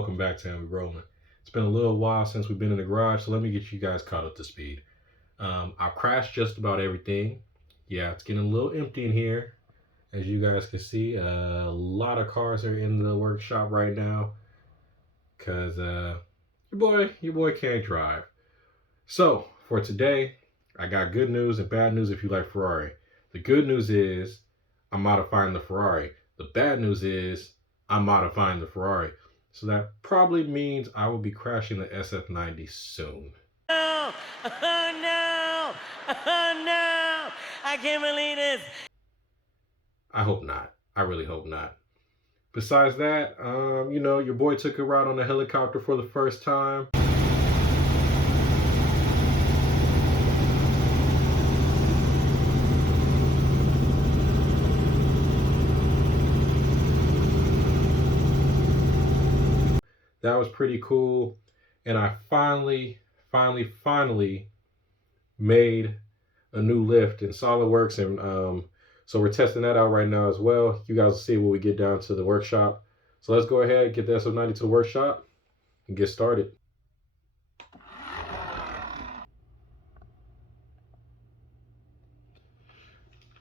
welcome back to And We Rolling. It's been a little while since we've been in the garage, so let me get you guys caught up to speed. I've crashed just about everything. Yeah, it's getting a little empty in here. As you guys can see, a lot of cars are in the workshop right now because your boy can't drive. So for today, I got good news and bad news if you like Ferrari. The good news is I'm modifying the Ferrari. The bad news is I'm modifying the Ferrari. So that probably means I will be crashing the SF90 soon. No! Oh no! Oh no! I can't believe this! I hope not. I really hope not. Besides that, your boy took a ride on a helicopter for the first time. That was pretty cool. And I finally made a new lift in SolidWorks. And so we're testing that out right now as well. You guys will see when we get down to the workshop. So let's go ahead and get the SF90 to the workshop and get started.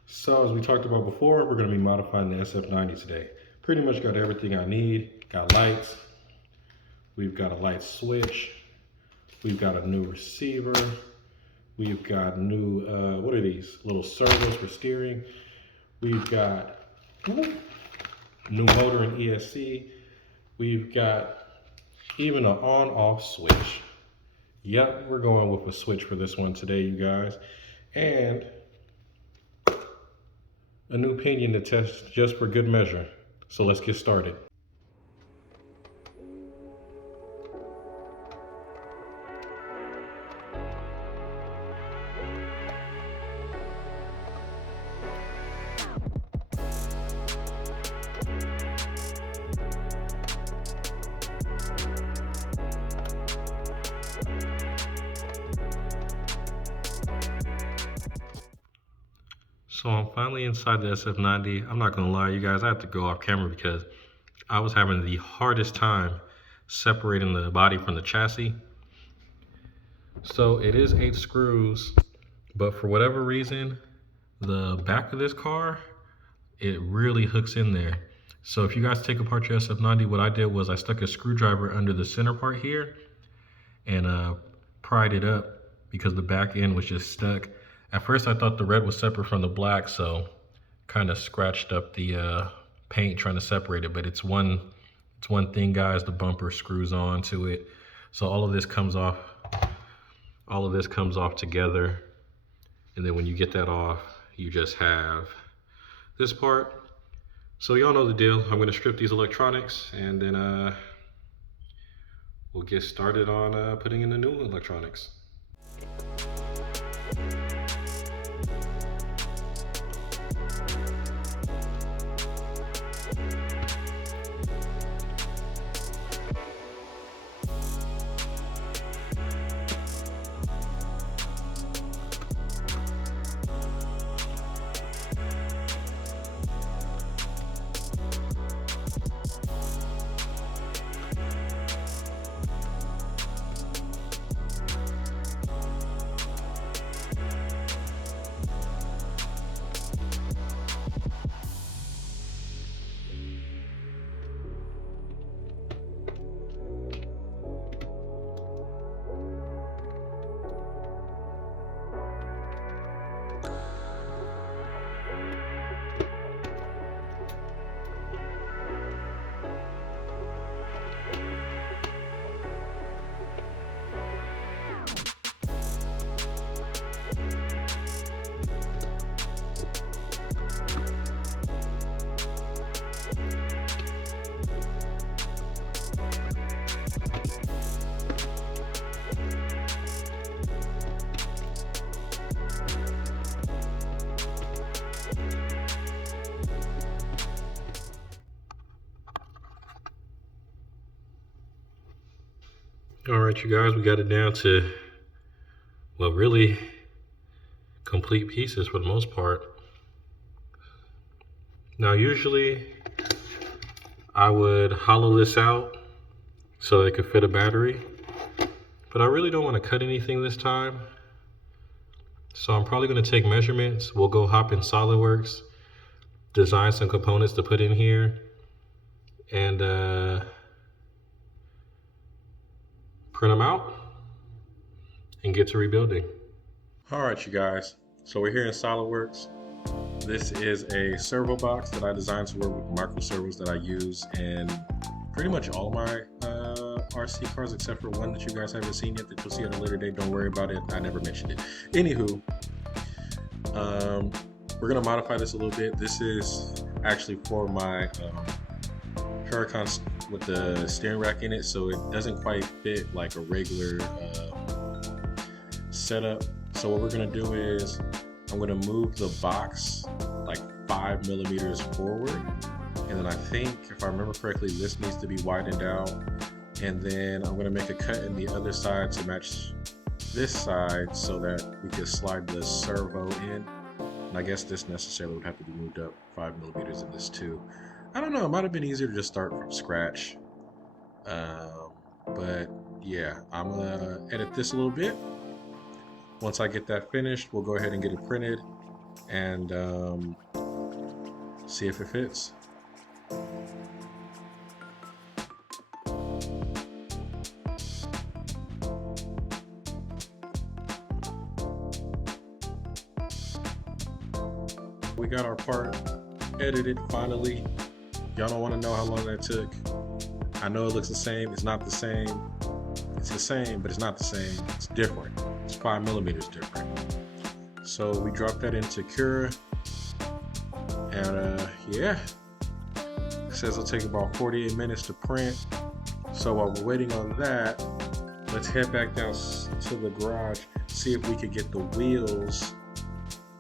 So as we talked about before, we're going to be modifying the SF90 today. Pretty much got everything I need. Got lights. We've got a light switch. We've got a new receiver. We've got new, what are these? Little servos for steering. We've got new motor and ESC. We've got even an on-off switch. Yep, we're going with a switch for this one today, you guys. And a new pinion to test just for good measure. So let's get started. So I'm finally inside the SF90. I'm not gonna lie, you guys, I have to go off camera because I was having the hardest time separating the body from the chassis. So it is 8 screws, but for whatever reason, the back of this car, it really hooks in there. So if you guys take apart your SF90, what I did was I stuck a screwdriver under the center part here and pried it up because the back end was just stuck. At first I thought the red was separate from the black, so kind of scratched up the paint trying to separate it, but it's one thing, guys. The bumper screws on to it. So all of this comes off together. And then when you get that off, you just have this part. So y'all know the deal. I'm gonna strip these electronics and then we'll get started on putting in the new electronics. All right, you guys, we got it down to, well, really complete pieces for the most part. Now, usually I would hollow this out so they could fit a battery. But I really don't want to cut anything this time. So I'm probably going to take measurements. We'll go hop in SolidWorks, design some components to put in here, and print them out and get to rebuilding. All right, you guys. So we're here in SolidWorks. This is a servo box that I designed to work with micro servos that I use in pretty much all of my RC cars, except for one that you guys haven't seen yet that you'll see at a later date. Don't worry about it. I never mentioned it. Anywho, we're gonna modify this a little bit. This is actually for my Huracan with the steering rack in it, so it doesn't quite fit like a regular setup. So what we're gonna do is I'm gonna move the box like 5 millimeters forward, and then I think, if I remember correctly, this needs to be widened out, and then I'm gonna make a cut in the other side to match this side so that we can slide the servo in. And I guess this necessarily would have to be moved up 5 millimeters in this too. I don't know, it might have been easier to just start from scratch. But yeah, I'm gonna edit this a little bit. Once I get that finished, we'll go ahead and get it printed and see if it fits. We got our part edited finally. Y'all don't want to know how long that took. I know it looks the same. It's not the same. It's the same, but it's not the same. It's different. It's 5 millimeters different. So we dropped that into Cura, and yeah, it says it'll take about 48 minutes to print. So while we're waiting on that, let's head back down to the garage, see if we could get the wheels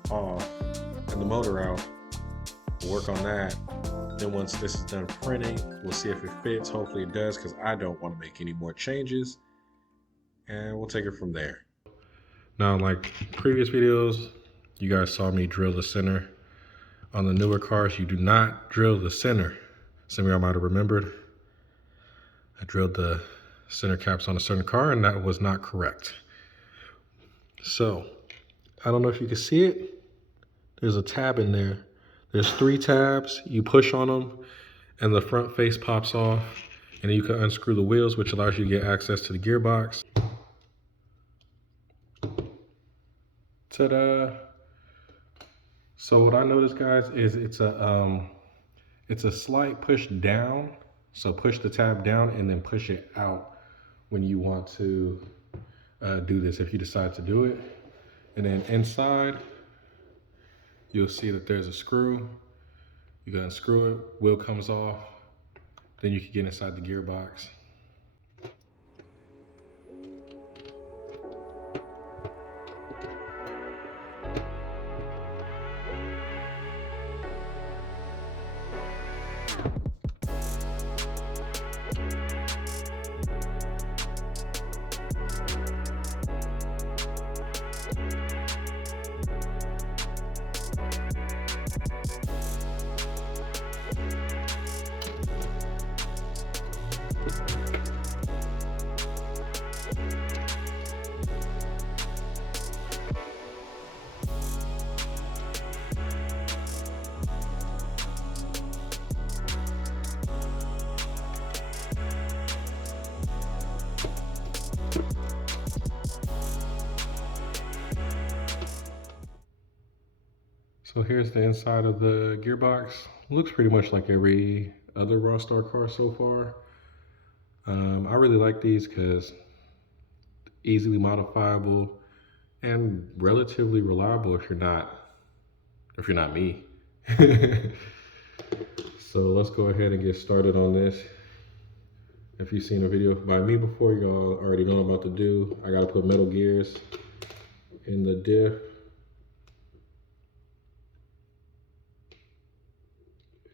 off and the motor out. We'll work on that. Then once this is done printing, we'll see if it fits. Hopefully it does, because I don't want to make any more changes, and we'll take it from there. Now, like previous videos, you guys saw me drill the center. On the newer cars, you do not drill the center. Some of y'all might have remembered. I drilled the center caps on a certain car, and that was not correct. So, I don't know if you can see it. There's a tab in there. There's 3 tabs. You push on them, and the front face pops off, and then you can unscrew the wheels, which allows you to get access to the gearbox. Ta-da! So what I noticed, guys, is it's a slight push down. So push the tab down and then push it out when you want to do this, if you decide to do it. And then inside, you'll see that there's a screw. You can unscrew it, wheel comes off, then you can get inside the gearbox. So here's the inside of the gearbox. Looks pretty much like every other Rastar car so far. I really like these because easily modifiable and relatively reliable if you're not me. So let's go ahead and get started on this. If you've seen a video by me before, y'all already know what I'm about to do. I gotta put metal gears in the diff.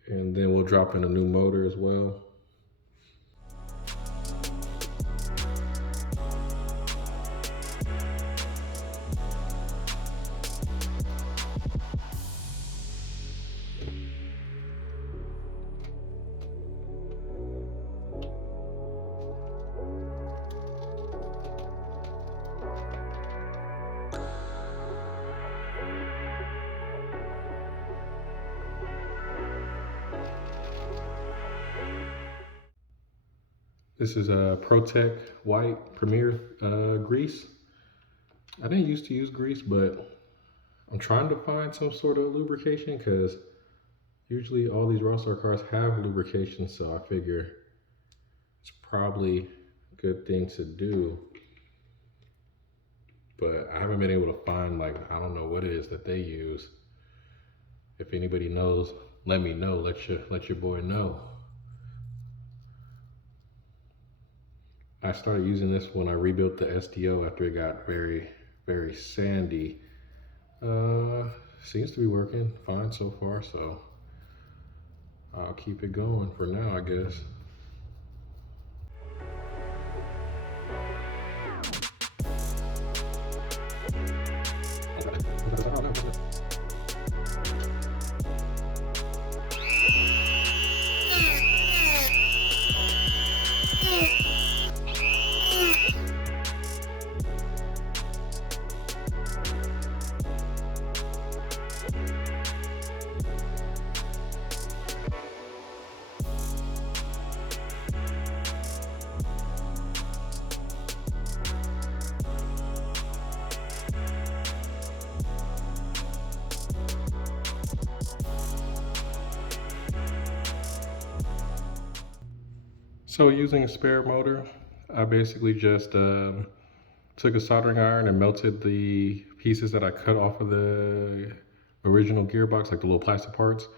And then we'll drop in a new motor as well. This is a ProTech White Premier grease. I didn't used to use grease, but I'm trying to find some sort of lubrication because usually all these Rastar cars have lubrication, so I figure it's probably a good thing to do. But I haven't been able to find, like, I don't know what it is that they use. If anybody knows, let me know. Let your boy know. I started using this when I rebuilt the STO after it got very, very sandy. Seems to be working fine so far, so I'll keep it going for now, I guess. So using a spare motor, I basically just took a soldering iron and melted the pieces that I cut off of the original gearbox, like the little plastic parts,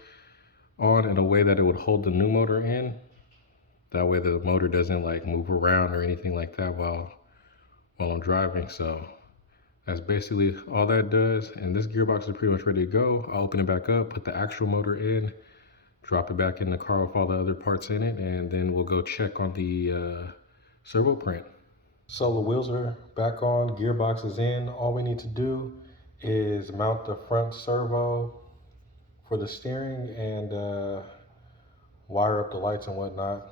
on in a way that it would hold the new motor in. That way the motor doesn't like move around or anything like that while I'm driving. So that's basically all that does. And this gearbox is pretty much ready to go. I'll open it back up, put the actual motor in, drop it back in the car with all the other parts in it, and then we'll go check on the servo print. So the wheels are back on, gearbox is in. All we need to do is mount the front servo for the steering and wire up the lights and whatnot.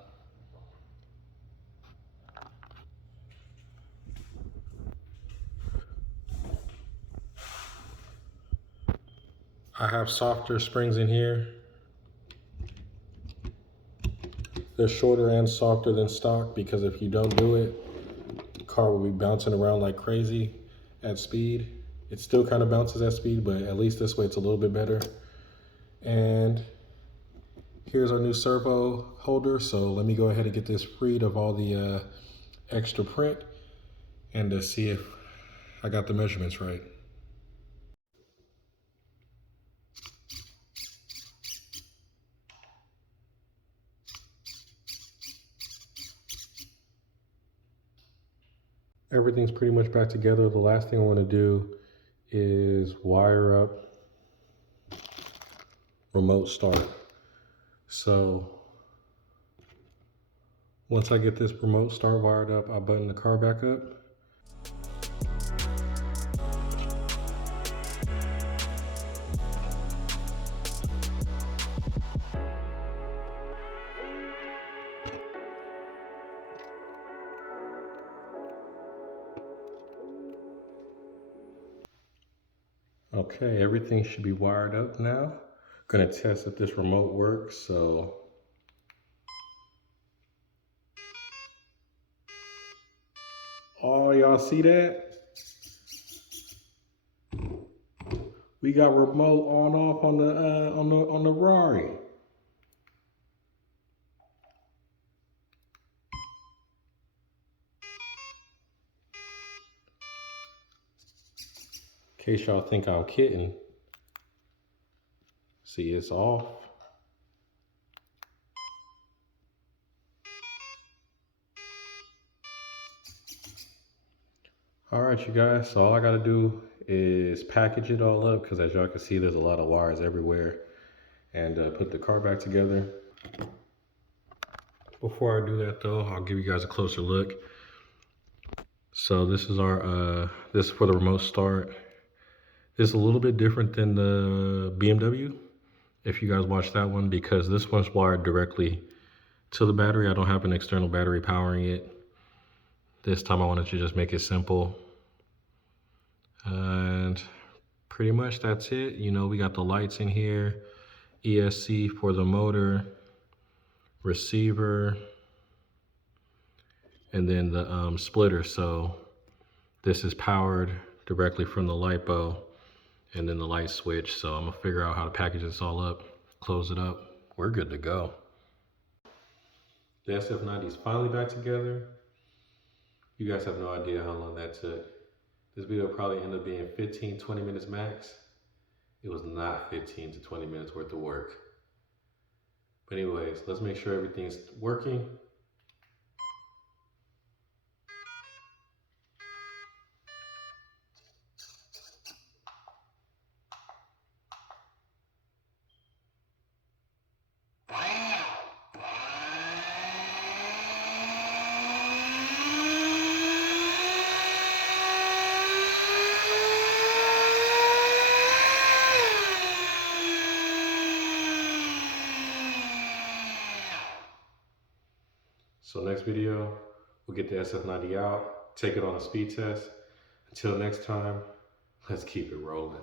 I have softer springs in here. They're shorter and softer than stock because if you don't do it, the car will be bouncing around like crazy at speed. It still kind of bounces at speed, but at least this way it's a little bit better. And here's our new servo holder. So let me go ahead and get this freed of all the extra print and to see if I got the measurements right. Everything's pretty much back together. The last thing I want to do is wire up remote start. So once I get this remote start wired up, I'll button the car back up. Okay, everything should be wired up now. Gonna test if this remote works, so. Oh, y'all see that? We got remote on off on the Rari. In case y'all think I'm kidding. See, it's off. All right, you guys, so all I gotta do is package it all up because as y'all can see, there's a lot of wires everywhere, and put the car back together. Before I do that though, I'll give you guys a closer look. So this is our, this is for the remote start. This is a little bit different than the BMW, if you guys watch that one, because this one's wired directly to the battery. I don't have an external battery powering it. This time I wanted to just make it simple. And pretty much that's it. You know, we got the lights in here, ESC for the motor, receiver, and then the splitter. So this is powered directly from the LiPo and then the light switch. So I'm gonna figure out how to package this all up, close it up. We're good to go. The SF90 is finally back together. You guys have no idea how long that took. This video probably ended up being 15, 20 minutes max. It was not 15 to 20 minutes worth of work. But anyways, let's make sure everything's working. So next video, we'll get the SF90 out, take it on a speed test. Until next time, let's keep it rolling.